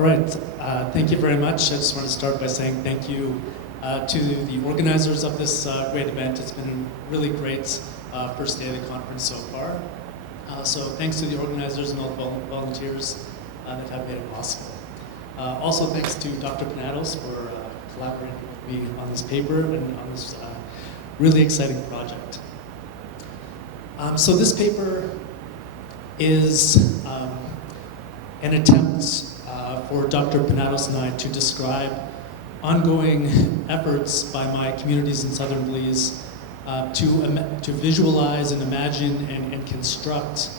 All right, thank you very much. I just want to start by saying thank you to the organizers of this great event. It's been a really great first day of the conference so far. So thanks to the organizers and all the volunteers that have made it possible. Also thanks to Dr. Penados for collaborating with me on this paper and on this really exciting project. So this paper is an attempt for Dr. Penados and I to describe ongoing efforts by my communities in southern Belize to visualize and imagine and construct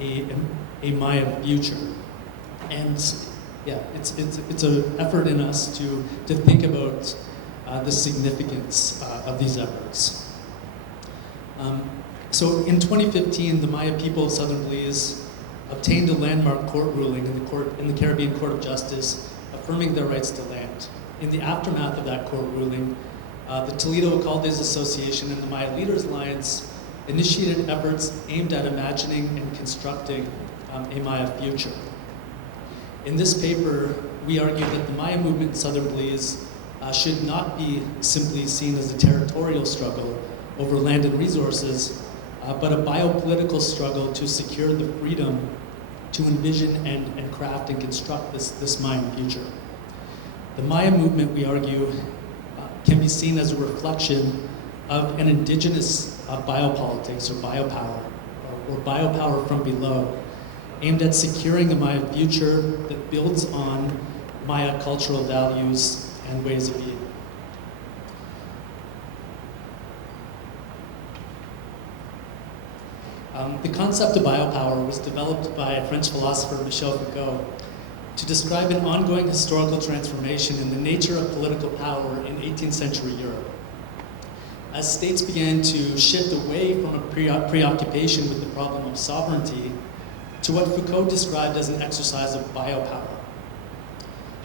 a Maya future. And yeah, it's an effort in us to think about the significance of these efforts. So in 2015, the Maya people of southern Belize obtained a landmark court ruling in the Caribbean Court of Justice affirming their rights to land. In the aftermath of that court ruling, the Toledo Alcaldes Association and the Maya Leaders Alliance initiated efforts aimed at imagining and constructing a Maya future. In this paper, we argue that the Maya movement in southern Belize should not be simply seen as a territorial struggle over land and resources, but a biopolitical struggle to secure the freedom to envision and craft and construct this Mayan future. The Maya movement, we argue, can be seen as a reflection of an indigenous biopolitics or biopower, or biopower from below, aimed at securing a Maya future that builds on Maya cultural values and ways of being. The concept of biopower was developed by French philosopher Michel Foucault to describe an ongoing historical transformation in the nature of political power in 18th century Europe. As states began to shift away from a preoccupation with the problem of sovereignty to what Foucault described as an exercise of biopower.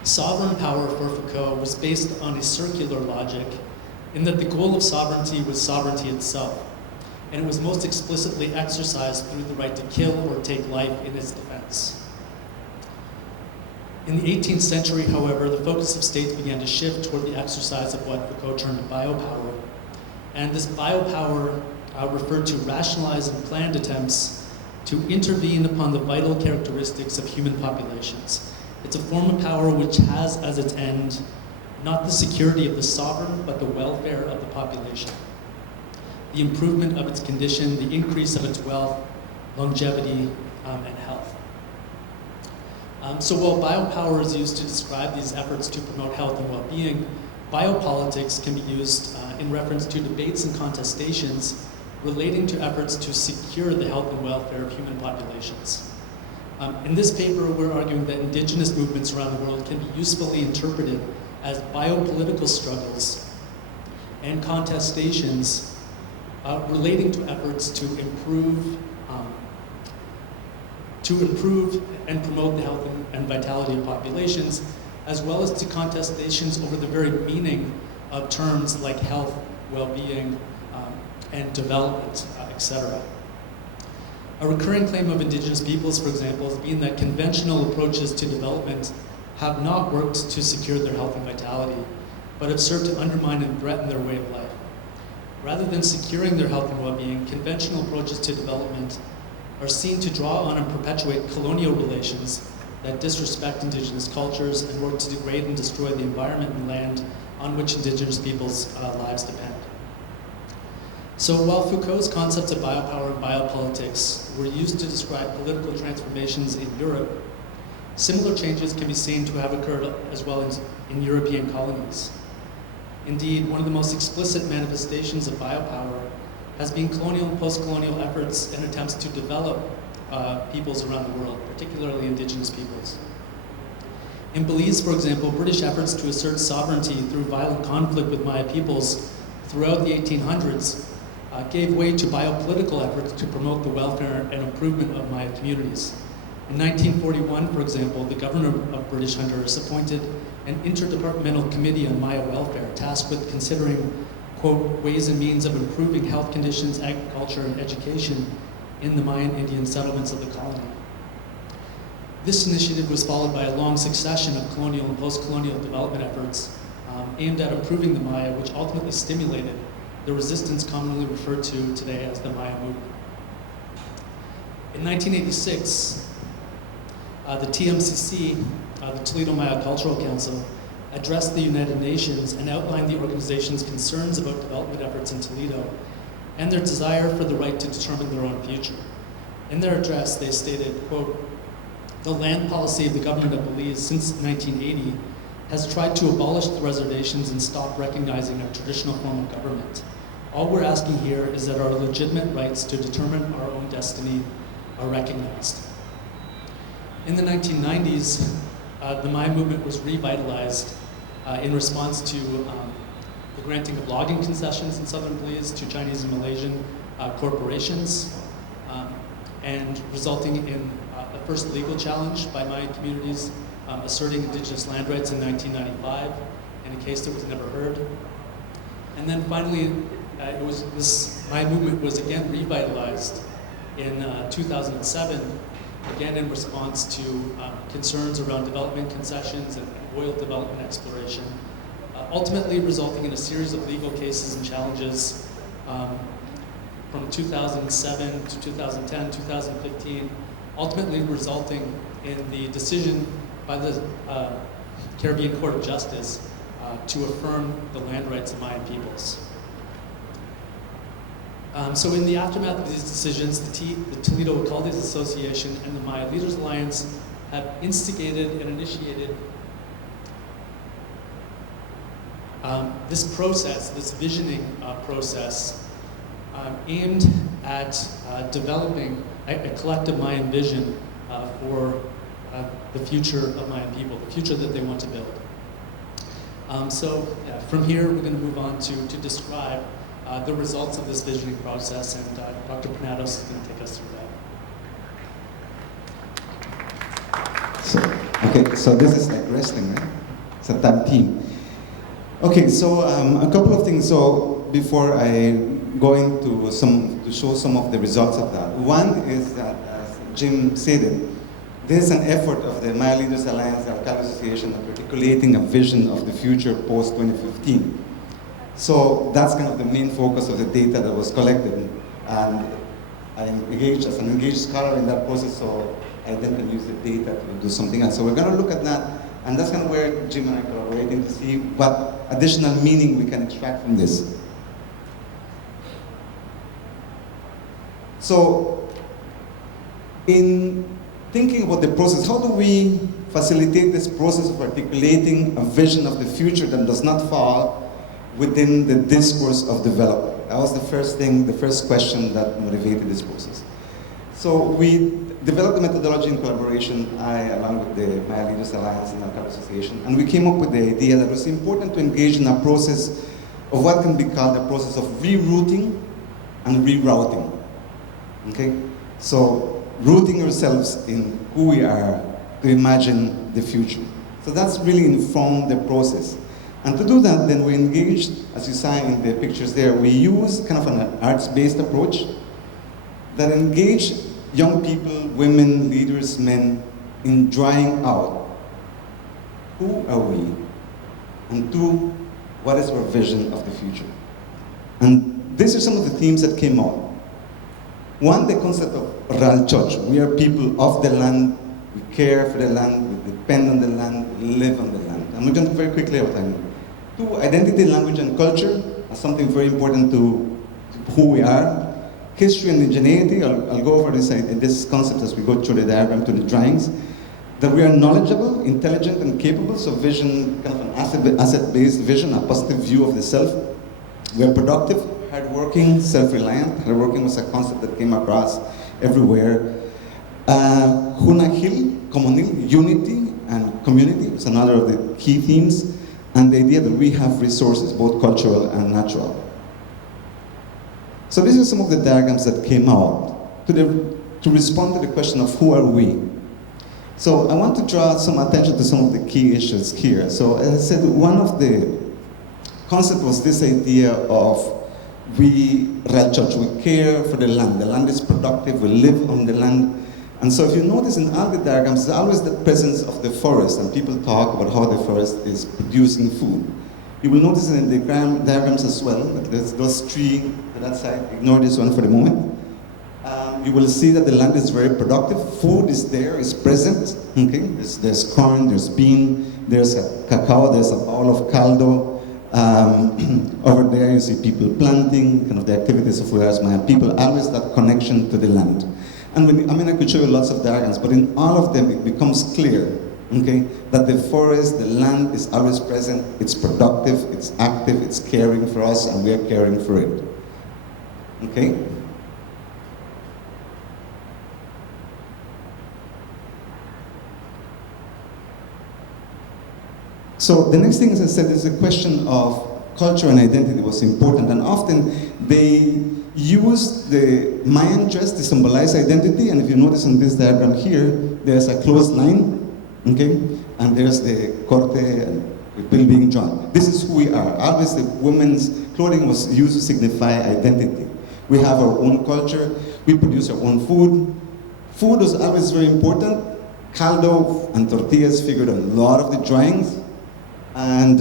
Sovereign power for Foucault was based on a circular logic in that the goal of sovereignty was sovereignty itself, and it was most explicitly exercised through the right to kill or take life in its defense. In the 18th century, however, the focus of states began to shift toward the exercise of what Foucault termed biopower. And this biopower referred to rationalized and planned attempts to intervene upon the vital characteristics of human populations. It's a form of power which has as its end not the security of the sovereign, but the welfare of the population, the improvement of its condition, the increase of its wealth, longevity, and health. So while biopower is used to describe these efforts to promote health and well-being, biopolitics can be used in reference to debates and contestations relating to efforts to secure the health and welfare of human populations. In this paper, we're arguing that indigenous movements around the world can be usefully interpreted as biopolitical struggles and contestations relating to efforts to improve and promote the health and vitality of populations, as well as to contestations over the very meaning of terms like health, well-being, and development, etc. A recurring claim of indigenous peoples, for example, has been that conventional approaches to development have not worked to secure their health and vitality, but have served to undermine and threaten their way of life. Rather than securing their health and well-being, conventional approaches to development are seen to draw on and perpetuate colonial relations that disrespect indigenous cultures and work to degrade and destroy the environment and land on which indigenous peoples' lives depend. So while Foucault's concepts of biopower and biopolitics were used to describe political transformations in Europe, similar changes can be seen to have occurred as well in European colonies. Indeed, one of the most explicit manifestations of biopower has been colonial and post-colonial efforts and attempts to develop peoples around the world, particularly indigenous peoples. In Belize, for example, British efforts to assert sovereignty through violent conflict with Maya peoples throughout the 1800s gave way to biopolitical efforts to promote the welfare and improvement of Maya communities. In 1941, for example, the governor of British Honduras appointed an interdepartmental committee on Maya welfare tasked with considering, quote, ways and means of improving health conditions, agriculture, and education in the Mayan Indian settlements of the colony. This initiative was followed by a long succession of colonial and post-colonial development efforts aimed at improving the Maya, which ultimately stimulated the resistance commonly referred to today as the Maya movement. In 1986, the TMCC, the Toledo Maya Cultural Council, addressed the United Nations and outlined the organization's concerns about development efforts in Toledo and their desire for the right to determine their own future. In their address, they stated, quote, "The land policy of the government of Belize since 1980 has tried to abolish the reservations and stop recognizing a traditional form of government. All we're asking here is that our legitimate rights to determine our own destiny are recognized." In the 1990s, the Maya movement was revitalized in response to the granting of logging concessions in southern Belize to Chinese and Malaysian corporations, and resulting in the first legal challenge by Maya communities asserting indigenous land rights in 1995 in a case that was never heard. And then finally, this Maya movement was again revitalized in 2007, again in response to concerns around development concessions and oil development exploration, ultimately resulting in a series of legal cases and challenges from 2007 to 2010, 2015, ultimately resulting in the decision by the Caribbean Court of Justice to affirm the land rights of Mayan peoples. So in the aftermath of these decisions, the Toledo Alcaldes Association and the Maya Leaders Alliance have instigated and initiated this process, this visioning process, aimed at developing a collective Mayan vision for the future of Mayan people, the future that they want to build. From here, we're going to move on to describe the results of this visioning process, and Dr. Penados is going to take us through that. So this is like wrestling, right? It's a tag team. Okay, so a couple of things. So before I go into to show some of the results of that. One is that, as Jim stated, there's an effort of the Maya Leaders Alliance and Alcalde Association of articulating a vision of the future post-2015. So that's kind of the main focus of the data that was collected. And I engaged as an engaged scholar in that process, so I then can use the data to do something else. So we're going to look at that, and that's kind of where Jim and I are collaborating to see what additional meaning we can extract from this. So in thinking about the process, how do we facilitate this process of articulating a vision of the future that does not fall within the discourse of development? That was the first question that motivated this process. So we developed the methodology in collaboration, along with the Maya Leaders Alliance and Alcalde Association, and we came up with the idea that it was important to engage in a process of what can be called a process of rerouting and rerouting. Okay? So rooting ourselves in who we are to imagine the future. So that's really informed the process. And to do that, then we engaged, as you saw in the pictures there, we used kind of an arts-based approach that engaged young people, women, leaders, men, in drawing out who are we, and two, what is our vision of the future. And these are some of the themes that came out. One, the concept of Ral Church. We are people of the land, we care for the land, we depend on the land, we live on the land. And we're going to very quickly what I mean. Two, identity, language, and culture as something very important to who we are. History and indigeneity, I'll go over this concept as we go through the diagram to the drawings. That we are knowledgeable, intelligent, and capable, so vision, kind of an asset-based vision, a positive view of the self. We are productive, hardworking, self-reliant. Hardworking was a concept that came across everywhere. Hunahil, communal, unity, and community is another of the key themes. And the idea that we have resources, both cultural and natural. So these are some of the diagrams that came out to respond to the question of who are we. So I want to draw some attention to some of the key issues here. So as I said, one of the concepts was this idea of we care for the land. The land is productive, we live on the land, And so if you notice in all the diagrams, there's always the presence of the forest, and people talk about how the forest is producing food. You will notice in the diagrams as well, that there's those trees on that side, ignore this one for the moment. You will see that the land is very productive. Food is there, is present. Okay? There's corn, there's bean, there's cacao, there's a bowl of caldo. Over there you see people planting, kind of the activities of Whereas Maya people, always that connection to the land. And I could show you lots of diagrams, but in all of them it becomes clear, okay, that the forest, the land is always present, it's productive, it's active, it's caring for us, and we are caring for it. Okay? So the next thing, as I said, is the question of culture and identity was important, and often they use the Mayan dress to symbolize identity, and if you notice in this diagram here, there's a closed line, okay, and there's the corte and the bill being drawn. This is who we are. Always the women's clothing was used to signify identity. We have our own culture, we produce our own food. Food was always very important. Caldo and tortillas figured on a lot of the drawings. And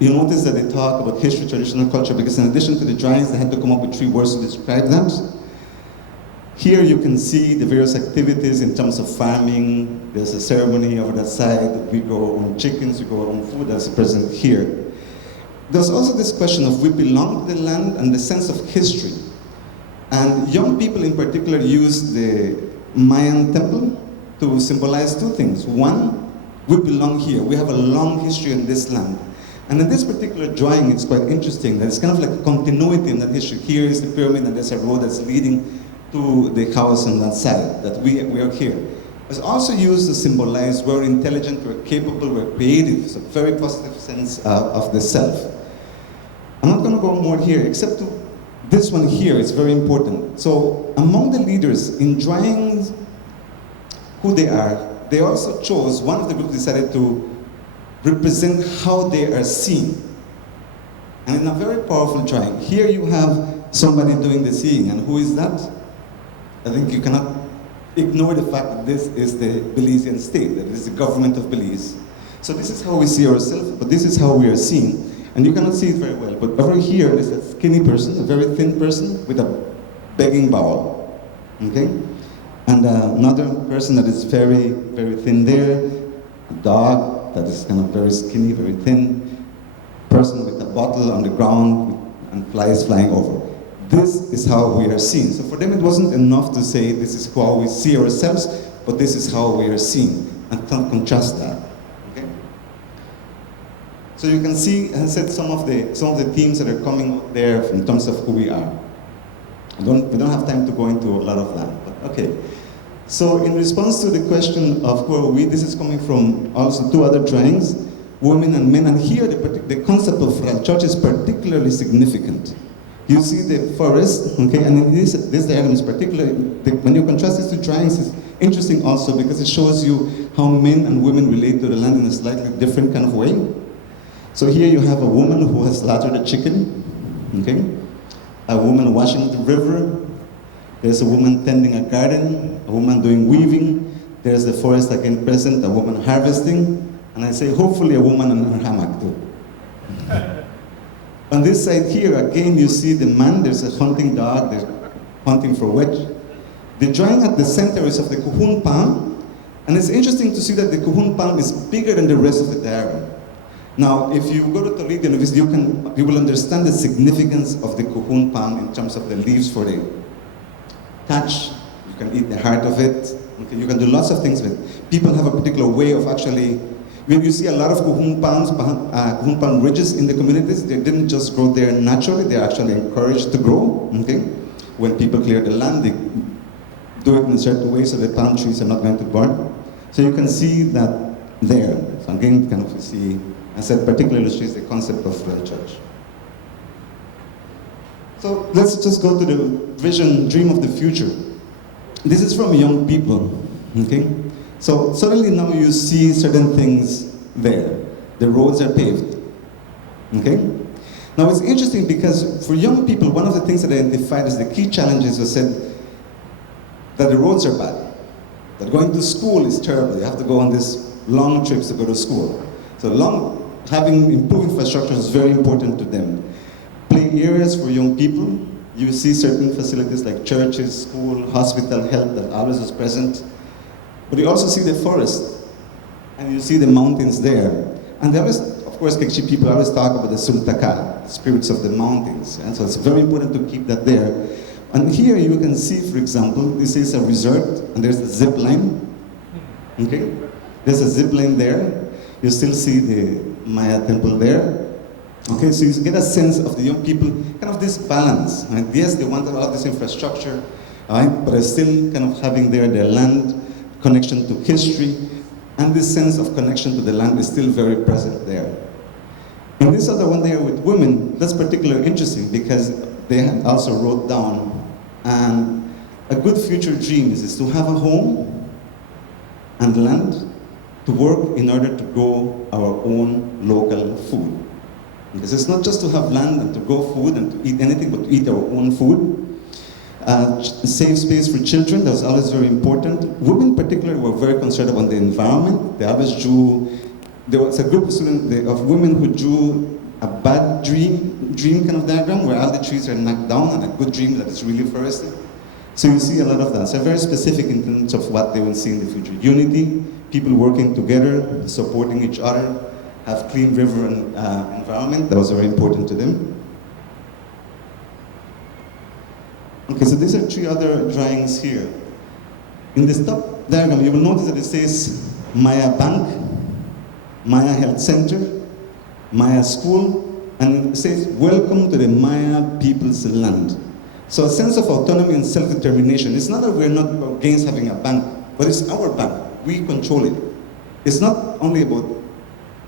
you notice that they talk about history, traditional culture, because in addition to the drawings, they had to come up with 3 words to describe that. Here you can see the various activities in terms of farming. There's a ceremony over that side. We grow our own chickens, we grow our own food that's present here. There's also this question of we belong to the land and the sense of history. And young people in particular use the Mayan temple to symbolize 2 things. One, we belong here. We have a long history in this land. And in this particular drawing, it's quite interesting that it's kind of like a continuity in that history. Here is the pyramid, and there's a road that's leading to the house on that side, that we are here. It's also used to symbolize we're intelligent, we're capable, we're creative. It's a very positive sense of the self. I'm not going to go more here, except to this one here is very important. So among the leaders, in drawing who they are, they also chose, one of the groups decided to represent how they are seen. And in a very powerful drawing, here you have somebody doing the seeing, and who is that? I think you cannot ignore the fact that this is the Belizean state, that is the government of Belize. So this is how we see ourselves, but this is how we are seen. And you cannot see it very well, but over here there's a skinny person, a very thin person with a begging bowl, okay? And another person that is very, very thin there, a dog that is kind of very skinny, very thin, person with a bottle on the ground and flies flying over. This is how we are seen. So for them it wasn't enough to say this is how we see ourselves, but this is how we are seen, and contrast that. Okay? So you can see, as I said, some of the themes that are coming out there in terms of who we are. We don't have time to go into a lot of that, but okay. So in response to the question of who are we, this is coming from also 2 other drawings, women and men, and here the concept of real church is particularly significant. You see the forest, okay, and in this diagram is particularly, when you contrast these 2 drawings, it's interesting also because it shows you how men and women relate to the land in a slightly different kind of way. So here you have a woman who has slaughtered a chicken, okay, a woman washing the river, there's a woman tending a garden, a woman doing weaving, there's the forest again present, a woman harvesting, and I say hopefully a woman in her hammock too. On this side here, again, you see the man, there's a hunting dog, they're hunting for wedge. The drawing at the center is of the Kuhun palm, and it's interesting to see that the Kuhun palm is bigger than the rest of the diagram. Now, if you go to Toledo University, you will understand the significance of the Kuhun palm in terms of the leaves for the touch. You can eat the heart of it. Okay, you can do lots of things with it. People have a particular way of actually, when you see a lot of Kuhun palm ridges in the communities, they didn't just grow there naturally, they're actually encouraged to grow. Okay? When people clear the land, they do it in a certain way so the palm trees are not going to burn. So you can see that there. So again, kind of see, I said, particularly illustrates the concept of real church. So let's just go to the vision, dream of the future. This is from young people, okay? So suddenly now you see certain things there. The roads are paved, okay? Now it's interesting because for young people, one of the things that I identified as the key challenges was said that the roads are bad, that going to school is terrible. You have to go on these long trips to go to school. So having improved infrastructure is very important to them. Play areas for young people. You see certain facilities like churches, school, hospital, health that always is present. But you also see the forest, and you see the mountains there. And they always, of course, Kekchi people always talk about the Sultaka, spirits of the mountains. And so it's very important to keep that there. And here you can see, for example, this is a resort, and there's a zip line. Okay? There's a zip line there. You still see the Maya temple there. Okay, so you get a sense of the young people, kind of this balance. Right? Yes, they want a lot of this infrastructure, right? But they're still kind of having their land, connection to history, and this sense of connection to the land is still very present there. And this other one there with women, that's particularly interesting because they had also wrote down, and a good future dream is to have a home and land to work in order to grow our own local food. Because it's not just to have land and to grow food and to eat anything, but to eat our own food. Safe space for children, that was always very important. Women particularly were very concerned about the environment. They always drew, there was a group of students, of women who drew a bad dream kind of diagram where all the trees are knocked down and a good dream that is really forested. So you see a lot of that. So very specific in terms of what they will see in the future. Unity, people working together, supporting each other, have clean river and environment, that was very important to them. Okay, so these are three other drawings here. In this top diagram, you will notice that it says Maya Bank, Maya Health Center, Maya School, and it says, welcome to the Maya people's land. So a sense of autonomy and self-determination. It's not that we're not against having a bank, but it's our bank. We control it. It's not only about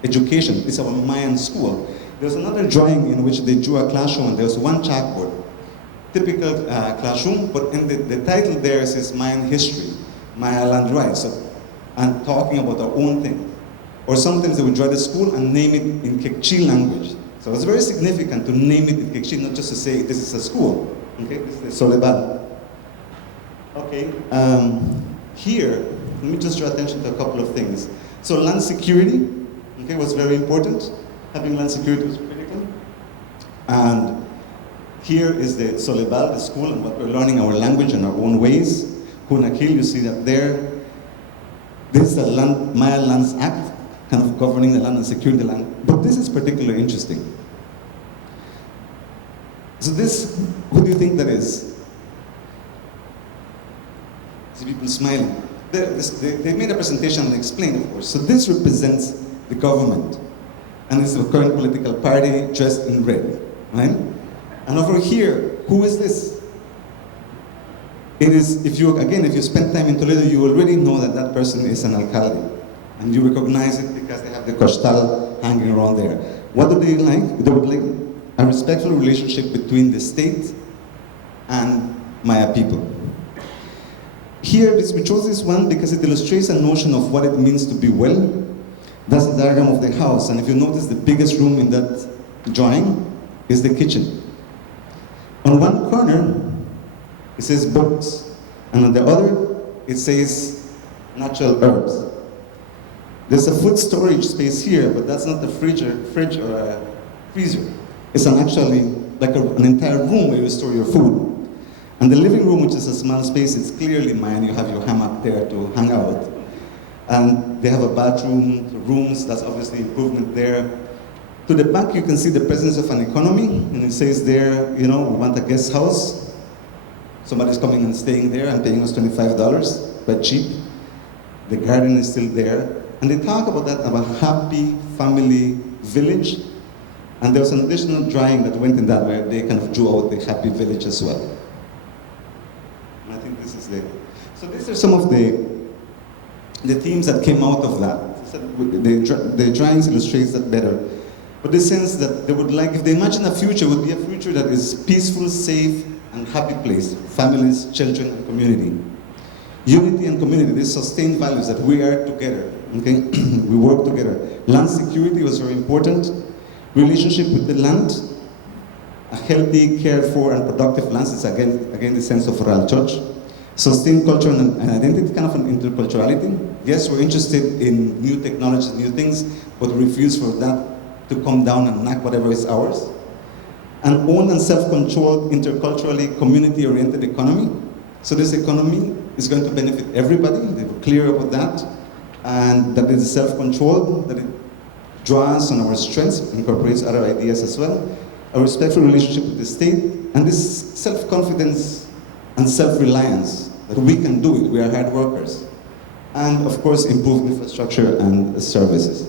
education, it's our Mayan school. There's another drawing in which they drew a classroom and there's one chalkboard. Typical classroom, but in the title there says Mayan history, Maya land rights, and talking about our own thing. Or sometimes they would draw the school and name it in Kekchi language. So it's very significant to name it in Kekchi, not just to say this is a school. Okay, this is the Soledad. Okay, here, let me just draw attention to a couple of things. So land security, okay, was very important. Having land security was critical. And here is the Solebal, the school, and what we're learning our language and our own ways. Hunakil, you see that there. This is the Maya Lands Act, kind of governing the land and securing the land. But this is particularly interesting. So this, what do you think that is? See people smiling. They made a presentation and explained, of course. So this represents the government. And this is the current political party dressed in red, right? And over here, who is this? It is, if you spend time in Toledo, you already know that that person is an alcalde. And you recognize it because they have the costal hanging around there. What do they like? They would like a respectful relationship between the state and Maya people. Here, we chose this one because it illustrates a notion of what it means to be well. That's the diagram of the house, and if you notice, the biggest room in that drawing is the kitchen. On one corner, it says books, and on the other, it says natural herbs. There's a food storage space here, but that's not a fridge or a freezer. It's actually like an entire room where you store your food. And the living room, which is a small space, is clearly mine. You have your hammock there to hang out. And they have a bathroom, rooms, that's obviously improvement there. To the back, you can see the presence of an economy, and it says there, you know, we want a guest house. Somebody's coming and staying there and paying us $25, but cheap. The garden is still there. And they talk about that, about happy family village. And there was an additional drawing that went in that where they kind of drew out the happy village as well. And I think this is it. So these are some of the themes that came out of that. The drawings illustrates that better. But the sense that they would like, if they imagine a future, it would be a future that is peaceful, safe, and happy place. Families, children, and community. Unity and community, these sustained values that we are together, okay? We work together. Land security was very important. Relationship with the land, a healthy, cared for, and productive land is again the sense of rural church. Sustained culture and identity, kind of an interculturality. Yes, we're interested in new technologies, new things, but we refuse for that to come down and knock whatever is ours. An own and self-controlled, interculturally, community-oriented economy. So this economy is going to benefit everybody, they were clear about that, and that it is self-controlled, that it draws on our strengths, incorporates other ideas as well, a respectful relationship with the state, and this self-confidence and self-reliance, that we can do it, we are hard workers. And of course, improved infrastructure and services.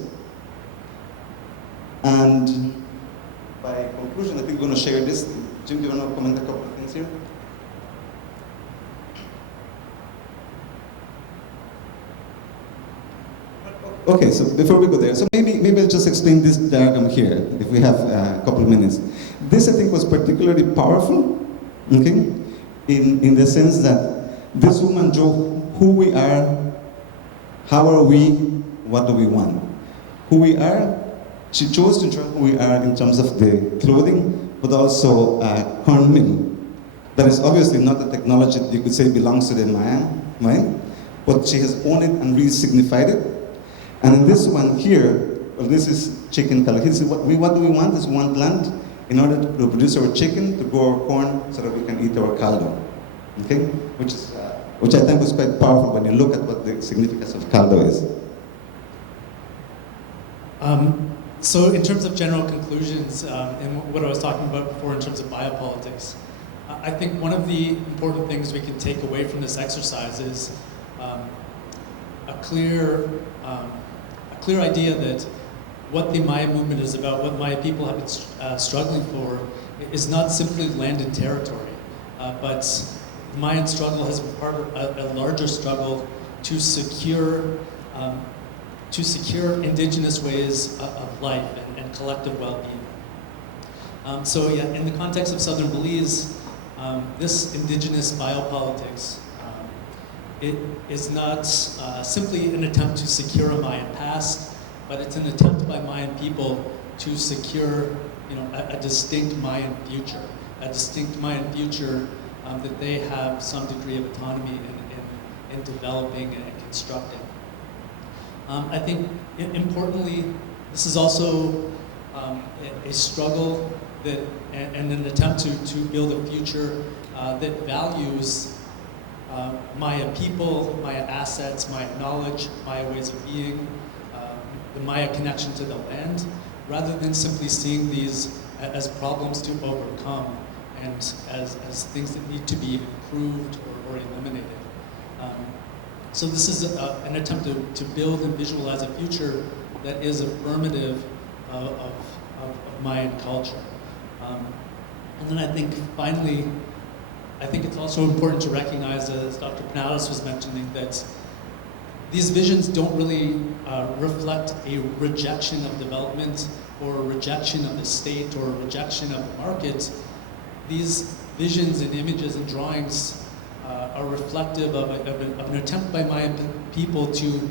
And by conclusion, I think we're going to share this. Jim, do you want to comment a couple of things here? Okay, so before we go there, so maybe I'll just explain this diagram here, if we have a couple of minutes. This, I think, was particularly powerful, okay, in the sense that this woman drew who we are, how are we, what do we want. Who we are, she chose to draw who we are in terms of the clothing, but also corn mill. That is obviously not a technology that you could say belongs to the Mayan, right? But she has owned it and re-signified it. And in this one here, well, this is chicken color. What do we want is we want land in order to produce our chicken, to grow our corn, so that we can eat our caldo. Okay? Which I think was quite powerful when you look at what the significance of caldo is. So in terms of general conclusions, and what I was talking about before in terms of biopolitics, I think one of the important things we can take away from this exercise is a clear idea that what the Maya movement is about, what Maya people have been struggling for, is not simply land and territory, but the Mayan struggle has been part of a larger struggle to secure indigenous ways of life and collective well-being. So yeah, in the context of southern Belize, this indigenous biopolitics, it is not simply an attempt to secure a Mayan past, but it's an attempt by Mayan people to secure, a distinct Mayan future, that they have some degree of autonomy in developing and constructing. I think, importantly, this is also a struggle and an attempt to build a future that values Maya people, Maya assets, Maya knowledge, Maya ways of being, the Maya connection to the land, rather than simply seeing these as problems to overcome and as things that need to be improved or eliminated. So this is an attempt to build and visualize a future that is affirmative of Mayan culture. And then I think finally, I think it's also important to recognize, as Dr. Penados was mentioning, that these visions don't really reflect a rejection of development or a rejection of the state or a rejection of the market. These visions and images and drawings are reflective of an attempt by Mayan people to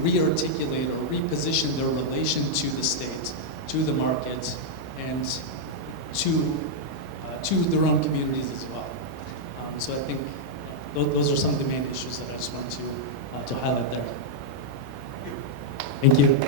re-articulate or reposition their relation to the state, to the market, and to their own communities as well. So I think those are some of the main issues that I just want to highlight there. Thank you.